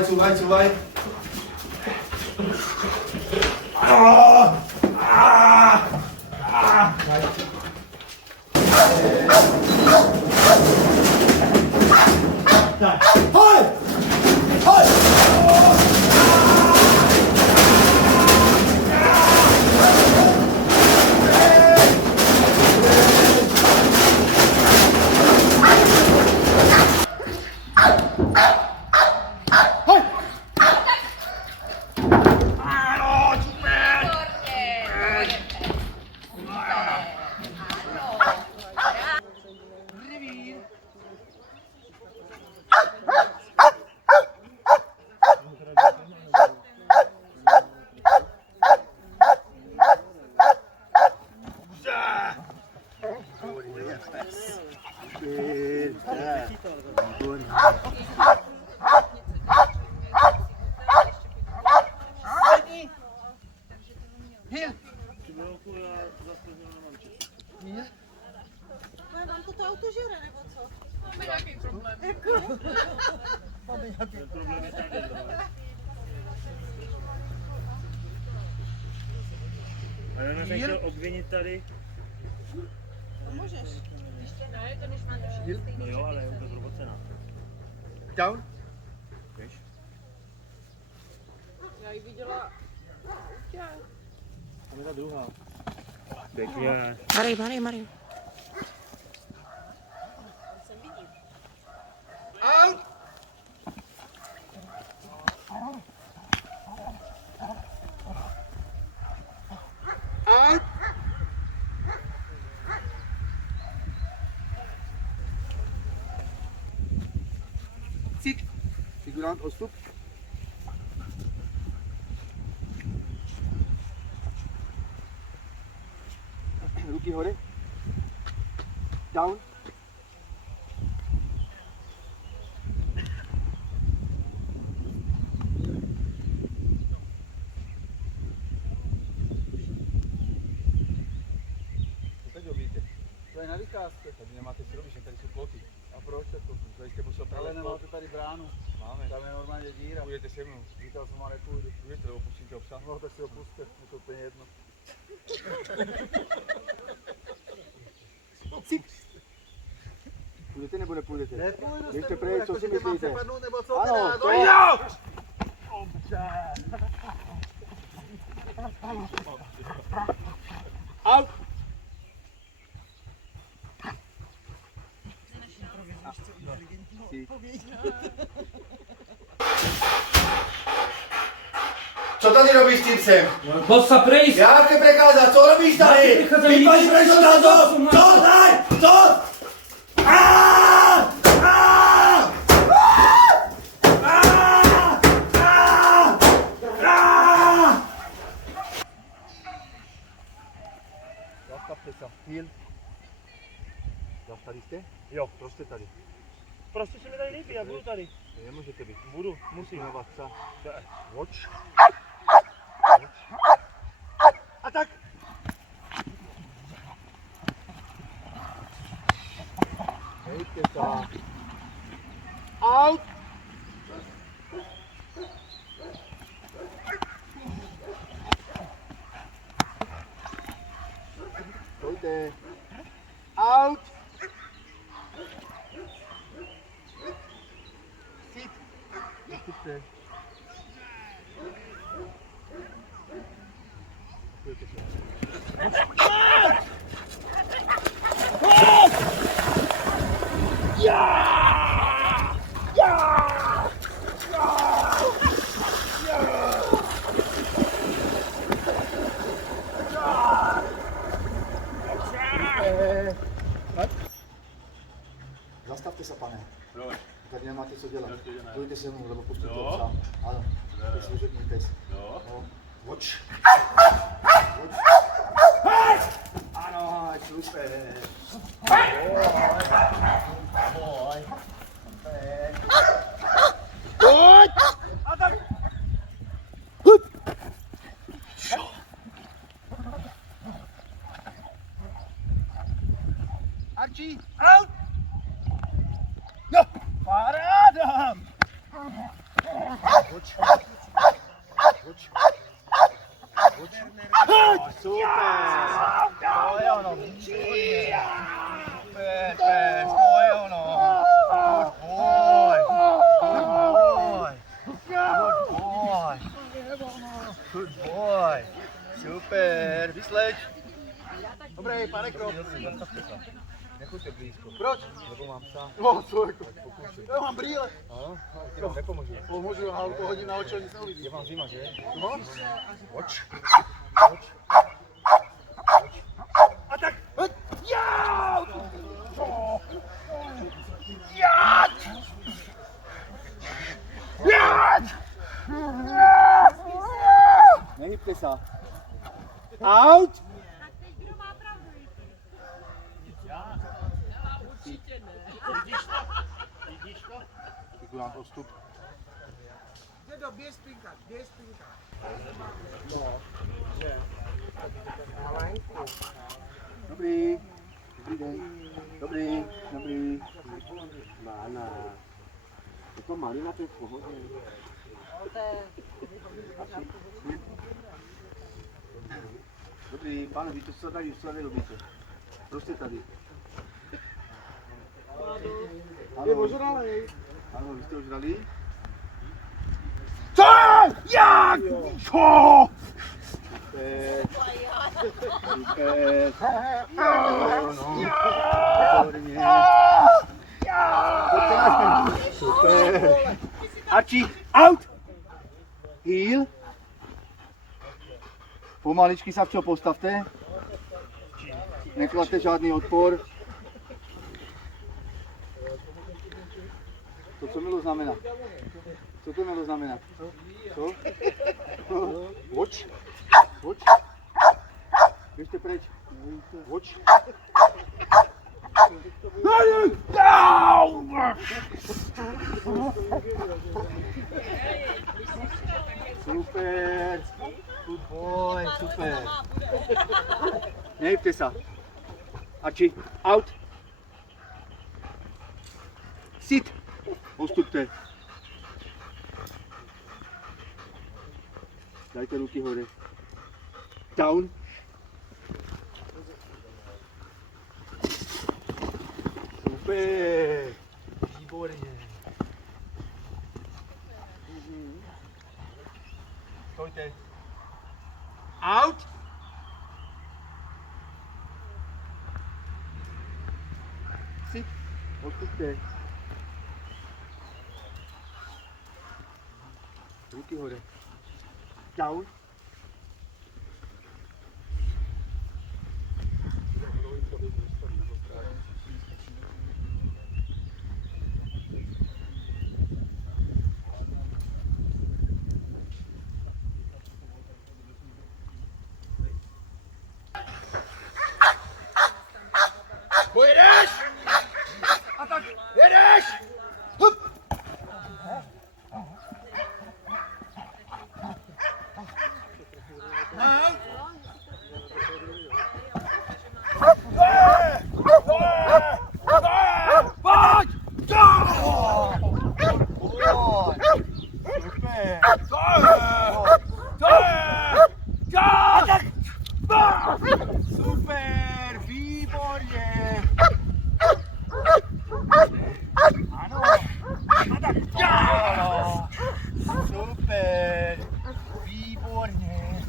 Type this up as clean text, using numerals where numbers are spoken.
Couvaj. Mamko to auto žere, nebo co? Máme nějaký problém. Ten problém je tady. A já jsem chtěl obvinit tady. Můžeš. Ne, to než máte všichni. No jo, ale je to zrobocená. Down. Víš? Já ji viděla. Tam je ta druhá. Pěkně. Marej. Out. Out. Sit. Figurant, odstup. Ruky hore. Down. Teď objíte. To je na vycházce. Tady nemáte co robiť, že tady jsou ploty. A proč to? Tady jste musel Ale prolezat nemáte plot. tady bránu. Máme. Tam je normálně díra. Půjdete se mnou. Říkal jsem, ale nepůjdu. Půjdete, nebo pustíte obsah. No tak si ho puste, je to úplně jedno. Sit. Půjdete nebo nepůjdete? Nepůjdu s Běžte tebou, pryč, jako co si že tě mám myslíte? přepadnout, nebo co? Ano, teda? to No je- jo! Out. Co tady robíš s tím psem? Possa prejsť! Jak je prekázat? Co robíš tady? Já přicházejí Vypadni lidi, preč co na se to! tam Co? Daj! Co? Aaaa! Aaaa! Aaaa! Aaaa! Zastavte se. Heel. Tady jste? Jo. Proč jste tady? Prostě se mi tady líbí, já budu tady. Nemůžete být. Budu, musím. Jmenovat se. Watch. A tak! Hejte se. Out. Pojďte. Out. Sit. Vystupte. Pojďte se. Zastavte se, pane. Proč? Tady nemáte co dělat. Prostě, že ne. Pojďte se mnou, lebo pustíte Jo. psa. Ano, to je služební pes. Jo. No. Watch. Watch. Ano, super. Ahoj. Pojď. A tak. Archie, out! No, paráda! Super! To je ono, výborně! Super, pes, to je ono! Good boy! Good boy! Good boy! Good boy! Super, vysleč! Dobrý, pane Krop. Nechoďte blízko. Proč? Nebo mám psa. No, co jako? Já mám brýle. Ano, ti vám nepomůžu. Pomůžu, ale to hodím na oči, nic neuvidí. Je vám zima, že? No. Oč. Oč. A tak. Já! Já! Já! Nehybte se. Out! Tak teď kdo má pravdu? Určitě ne. Vidíš to? Děkuji vám postup. Běž spinkat, běž spinkat. Dobrý. Dobrý den. Dobrý. Dobrý. Mána. Jako malina, to je v pohodě. Dobrý, pane, víte, co tady robíte? Prostě tady. Je ožralej. Ano, vy jste ožralí? Co? Jak? Co? Super. Super. Super. Archie, out! Heel. Pomaličky, Savčo, postavte. Nekladte žádný odpor. To co mělo znamenat? Co to mělo znamenat? Co? Watch. Watch. Běžte pryč. Watch. Super. Good boy, super. Nehybte se. Archie, out. Sit. Postupte. Dajte ruky hore. Down. Super. Výborně. Stojte. Out. Sit. Postupte. Ruky hore. Down. Pojedeš! A tak, jedeš! Hup! Pojď! Super, výborně. Ano. Super, výborně.